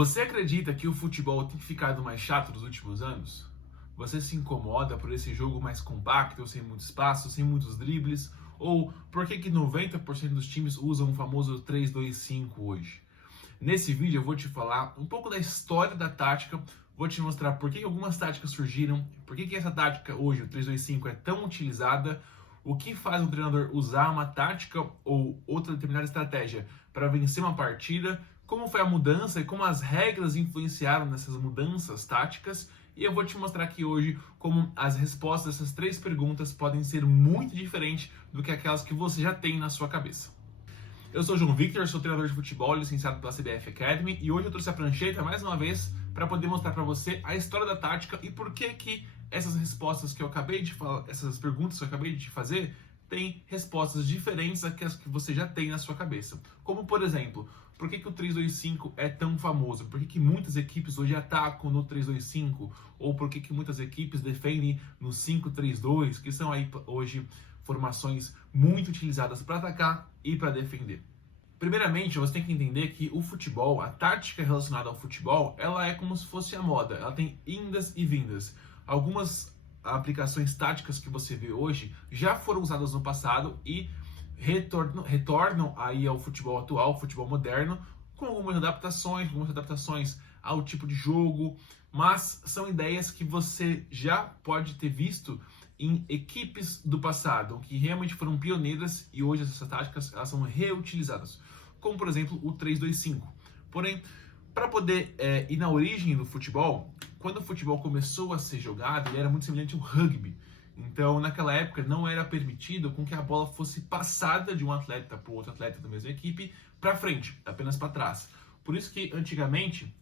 Você acredita que o futebol tem ficado mais chato nos últimos anos? Você se incomoda por esse jogo mais compacto, sem muito espaço, sem muitos dribles? Ou por que 90% dos times usam o famoso 3-2-5 hoje? Nesse vídeo eu vou te falar um pouco da história da tática, vou te mostrar por que algumas táticas surgiram, por que essa tática hoje, o 3-2-5, é tão utilizada, o que faz um treinador usar uma tática ou outra determinada estratégia para vencer uma partida, como foi a mudança e como as regras influenciaram nessas mudanças táticas, e eu vou te mostrar aqui hoje como as respostas dessas três perguntas podem ser muito diferentes do que aquelas que você já tem na sua cabeça. Eu sou o João Victor, sou treinador de futebol, licenciado pela CBF Academy, e hoje eu trouxe a prancheta mais uma vez para poder mostrar para você a história da tática e por que essas respostas que eu acabei de falar, essas perguntas que eu acabei de te fazer, têm respostas diferentes das que você já tem na sua cabeça. Como, por exemplo, por que o 3-2-5 é tão famoso? Por que muitas equipes hoje atacam no 3-2-5? Ou por que muitas equipes defendem no 5-3-2, que são aí hoje formações muito utilizadas para atacar e para defender. Primeiramente, você tem que entender que o futebol, a tática relacionada ao futebol, ela é como se fosse a moda, ela tem indas e vindas. Algumas aplicações táticas que você vê hoje já foram usadas no passado e retornam aí ao futebol atual, futebol moderno, com algumas adaptações ao tipo de jogo, mas são ideias que você já pode ter visto em equipes do passado, que realmente foram pioneiras e hoje essas táticas elas são reutilizadas, como por exemplo o 3-2-5. Porém, para poder ir na origem do futebol, quando o futebol começou a ser jogado, ele era muito semelhante ao rugby. Então, naquela época, não era permitido com que a bola fosse passada de um atleta para outro atleta da mesma equipe para frente, apenas para trás. Por isso que, antigamente,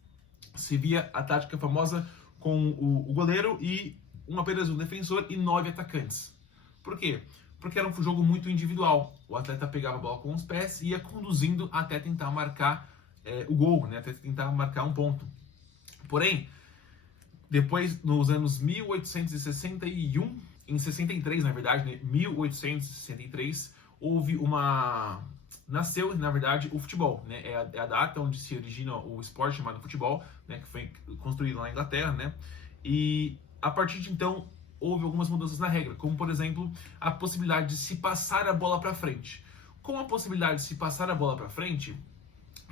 se via a tática famosa com o goleiro e apenas um defensor e 9 atacantes. Por quê? Porque era um jogo muito individual. O atleta pegava a bola com os pés e ia conduzindo até tentar marcar o gol, né? Até tentar marcar um ponto. Porém, depois, nos anos 1861, em 63, na verdade, né? 1863, nasceu, na verdade, o futebol, né? É a data onde se origina o esporte chamado futebol, né? Que foi construído lá na Inglaterra, né? E a partir de então, houve algumas mudanças na regra, como, por exemplo, a possibilidade de se passar a bola para frente. Com a possibilidade de se passar a bola para frente,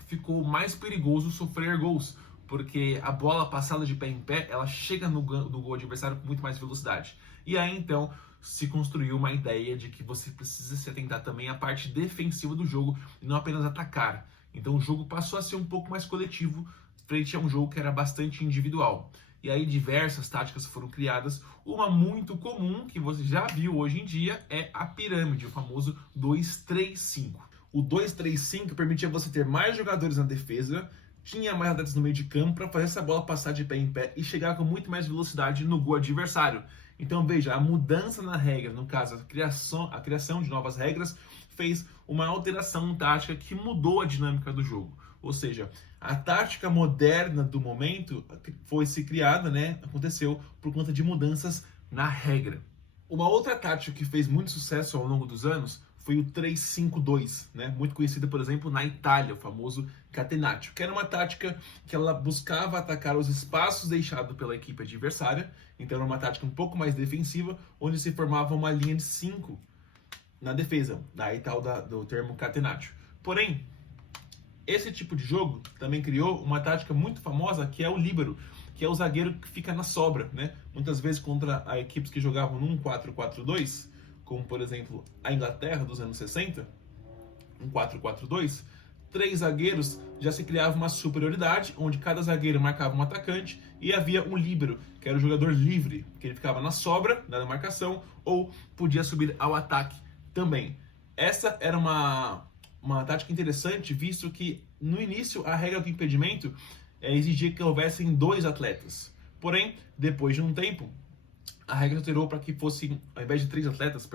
ficou mais perigoso sofrer gols, porque a bola passada de pé em pé, ela chega no gol adversário com muito mais velocidade. E aí, então, se construiu uma ideia de que você precisa se atentar também à parte defensiva do jogo e não apenas atacar. Então, o jogo passou a ser um pouco mais coletivo frente a um jogo que era bastante individual. E aí diversas táticas foram criadas. Uma muito comum, que você já viu hoje em dia, é a pirâmide, o famoso 2-3-5. O 2-3-5 permitia você ter mais jogadores na defesa, tinha mais atletas no meio de campo para fazer essa bola passar de pé em pé e chegar com muito mais velocidade no gol adversário. Então veja, a mudança na regra, no caso a criação de novas regras, fez uma alteração tática que mudou a dinâmica do jogo. Ou seja, a tática moderna do momento foi se criada, né? Aconteceu por conta de mudanças na regra. Uma outra tática que fez muito sucesso ao longo dos anos foi o 3-5-2, né? Muito conhecida, por exemplo, na Itália, o famoso catenaccio, que era uma tática que ela buscava atacar os espaços deixados pela equipe adversária, então era uma tática um pouco mais defensiva, onde se formava uma linha de 5 na defesa, daí tal do termo catenaccio. Porém, esse tipo de jogo também criou uma tática muito famosa, que é o líbero, que é o zagueiro que fica na sobra, né? Muitas vezes contra equipes que jogavam num 4-4-2, como por exemplo a Inglaterra dos anos 60, um 4-4-2, 3 zagueiros já se criava uma superioridade, onde cada zagueiro marcava um atacante e havia um líbero, que era o jogador livre, que ele ficava na sobra, na marcação, ou podia subir ao ataque também. Essa era uma tática interessante, visto que no início a regra do impedimento exigia que houvessem 2 atletas. Porém, depois de um tempo, a regra alterou para que fossem, ao invés de 3 atletas,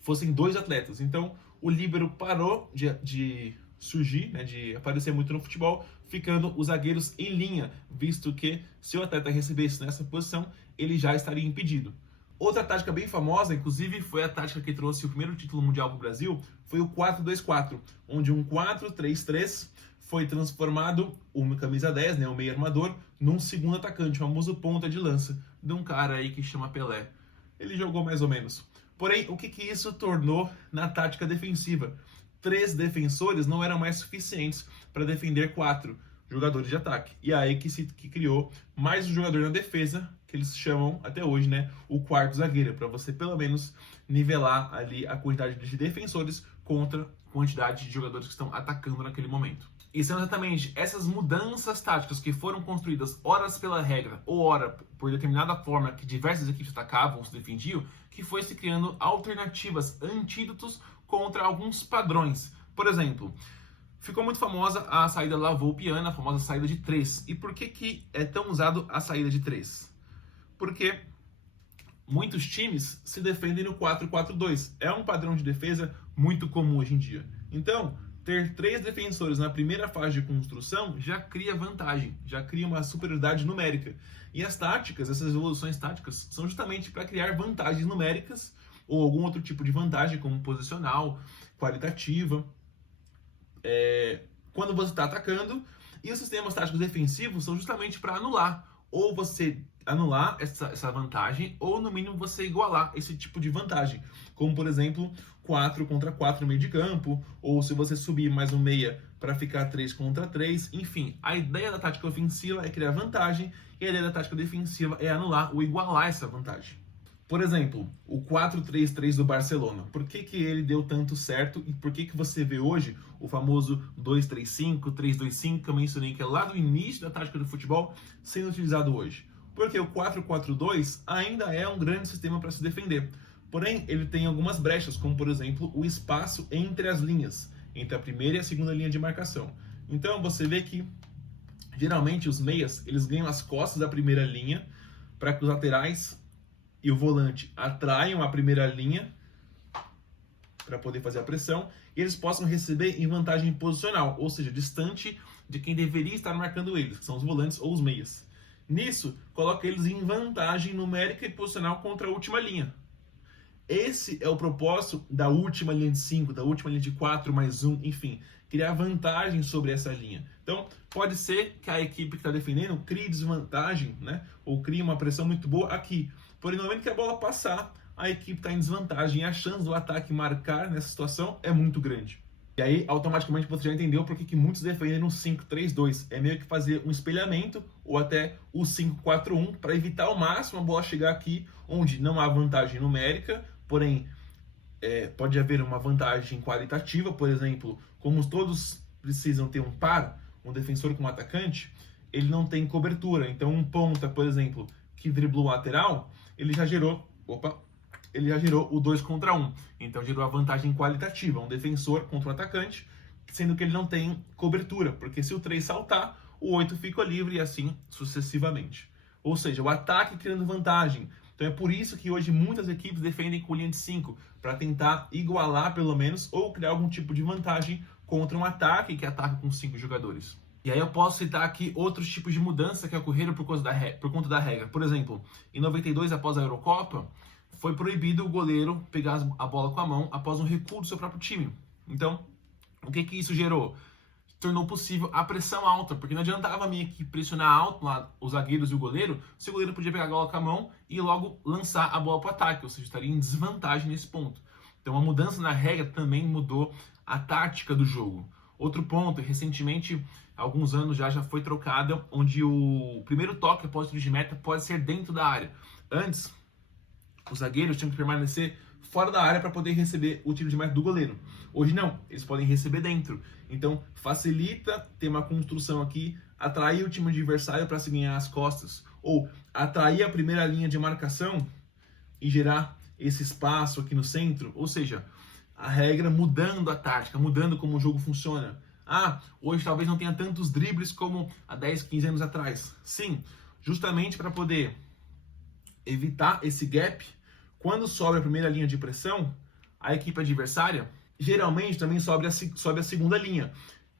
fossem 2 atletas. Então, o líbero parou de surgir, né, de aparecer muito no futebol, ficando os zagueiros em linha, visto que se o atleta recebesse nessa posição, ele já estaria impedido. Outra tática bem famosa, inclusive, foi a tática que trouxe o primeiro título mundial para o Brasil, foi o 4-2-4, onde um 4-3-3 foi transformado o camisa 10, né, o meio armador, num segundo atacante, o famoso ponta de lança, de um cara aí que chama Pelé. Ele jogou mais ou menos. Porém, o que isso tornou na tática defensiva? 3 defensores não eram mais suficientes para defender 4 jogadores de ataque. E aí que criou mais um jogador na defesa, que eles chamam até hoje, né, o quarto zagueiro, para você pelo menos nivelar ali a quantidade de defensores contra a quantidade de jogadores que estão atacando naquele momento. E são exatamente essas mudanças táticas que foram construídas horas pela regra ou ora por determinada forma que diversas equipes atacavam ou se defendiam, que foi se criando alternativas, antídotos contra alguns padrões. Por exemplo, ficou muito famosa a saída lavoupiana, a famosa saída de 3. E por que é tão usado a saída de 3? Porque muitos times se defendem no 4-4-2. É um padrão de defesa muito comum hoje em dia. Então, ter 3 defensores na primeira fase de construção já cria vantagem, já cria uma superioridade numérica. E as táticas, essas evoluções táticas, são justamente para criar vantagens numéricas ou algum outro tipo de vantagem, como posicional, qualitativa, quando você está atacando. E os sistemas táticos defensivos são justamente para anular, ou você anular essa vantagem, ou no mínimo você igualar esse tipo de vantagem, como por exemplo 4 contra 4 no meio de campo, ou se você subir mais um meia para ficar 3 contra 3, enfim, a ideia da tática ofensiva é criar vantagem, e a ideia da tática defensiva é anular ou igualar essa vantagem. Por exemplo, o 4-3-3 do Barcelona. Por que ele deu tanto certo e por que você vê hoje o famoso 2-3-5, 3-2-5, que eu mencionei que é lá do início da tática do futebol, sendo utilizado hoje? Porque o 4-4-2 ainda é um grande sistema para se defender. Porém, ele tem algumas brechas, como por exemplo o espaço entre as linhas, entre a primeira e a segunda linha de marcação. Então você vê que geralmente os meias eles ganham as costas da primeira linha para que os laterais e o volante atraiam a primeira linha para poder fazer a pressão e eles possam receber em vantagem posicional, ou seja, distante de quem deveria estar marcando eles, que são os volantes ou os meias. Nisso, coloca eles em vantagem numérica e posicional contra a última linha. Esse é o propósito da última linha de 5, da última linha de 4 mais 1, enfim, criar vantagem sobre essa linha. Então, pode ser que a equipe que está defendendo crie desvantagem, né? Ou crie uma pressão muito boa aqui. Porém, no momento que a bola passar, a equipe está em desvantagem e a chance do ataque marcar nessa situação é muito grande. E aí, automaticamente, você já entendeu por que muitos defendem no 5-3-2. É meio que fazer um espelhamento ou até o 5-4-1 para evitar ao máximo a bola chegar aqui, onde não há vantagem numérica, porém pode haver uma vantagem qualitativa. Por exemplo, como todos precisam ter um par, um defensor com um atacante, ele não tem cobertura. Então, um ponta, por exemplo, que driblou o lateral, ele já gerou o 2 contra 1. Então gerou a vantagem qualitativa, um defensor contra um atacante, sendo que ele não tem cobertura, porque se o 3 saltar, o 8 fica livre e assim sucessivamente. Ou seja, o ataque criando vantagem. Então é por isso que hoje muitas equipes defendem com linha de 5, para tentar igualar pelo menos, ou criar algum tipo de vantagem contra um ataque que ataca com 5 jogadores. E aí eu posso citar aqui outros tipos de mudança que ocorreram por conta da regra. Por exemplo, em 92, após a Eurocopa, foi proibido o goleiro pegar a bola com a mão após um recuo do seu próprio time. Então, o que isso gerou? Tornou possível a pressão alta, porque não adiantava a minha equipe pressionar alto lá os zagueiros e o goleiro, se o goleiro podia pegar a bola com a mão e logo lançar a bola para o ataque, ou seja, estaria em desvantagem nesse ponto. Então, a mudança na regra também mudou a tática do jogo. Outro ponto, recentemente, há alguns anos já foi trocada, onde o primeiro toque após o tiro de meta pode ser dentro da área. Antes, os zagueiros tinham que permanecer fora da área para poder receber o tiro de meta do goleiro. Hoje não, eles podem receber dentro. Então, facilita ter uma construção aqui, atrair o time adversário para se ganhar as costas, ou atrair a primeira linha de marcação e gerar esse espaço aqui no centro, ou seja, a regra mudando a tática, mudando como o jogo funciona. Hoje talvez não tenha tantos dribles como há 10, 15 anos atrás. Sim, justamente para poder evitar esse gap, quando sobe a primeira linha de pressão, a equipe adversária geralmente também sobe a segunda linha,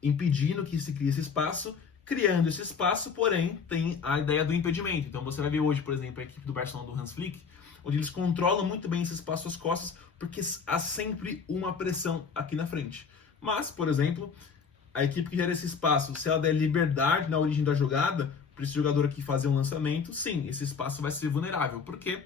impedindo que se crie esse espaço. Criando esse espaço, porém, tem a ideia do impedimento. Então você vai ver hoje, por exemplo, a equipe do Barcelona do Hans Flick, onde eles controlam muito bem esse espaço às costas, porque há sempre uma pressão aqui na frente. Mas, por exemplo, a equipe que gera esse espaço, se ela der liberdade na origem da jogada, para esse jogador aqui fazer um lançamento, sim, esse espaço vai ser vulnerável, porque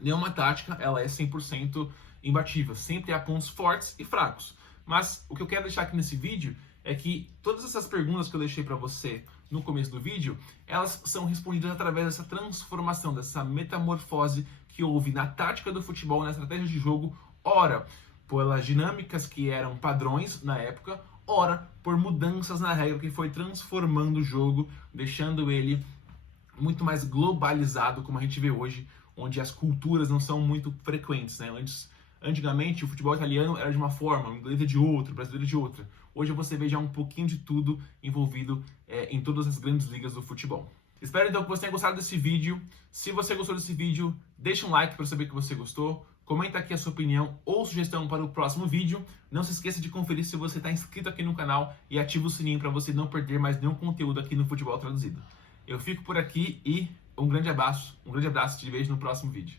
nenhuma tática ela é 100% imbatível, sempre há pontos fortes e fracos. Mas o que eu quero deixar aqui nesse vídeo é que todas essas perguntas que eu deixei para você no começo do vídeo, elas são respondidas através dessa transformação, dessa metamorfose que houve na tática do futebol, na estratégia de jogo, ora pelas dinâmicas que eram padrões na época, ora por mudanças na regra que foi transformando o jogo, deixando ele muito mais globalizado, como a gente vê hoje, onde as culturas não são muito frequentes, né? Antigamente, o futebol italiano era de uma forma, o inglês é de outra, o brasileiro é de outra. Hoje você vê já um pouquinho de tudo envolvido em todas as grandes ligas do futebol. Espero então que você tenha gostado desse vídeo. Se você gostou desse vídeo, deixa um like para saber que você gostou. Comenta aqui a sua opinião ou sugestão para o próximo vídeo. Não se esqueça de conferir se você está inscrito aqui no canal e ativa o sininho para você não perder mais nenhum conteúdo aqui no Futebol Traduzido. Eu fico por aqui e um grande abraço, te vejo no próximo vídeo.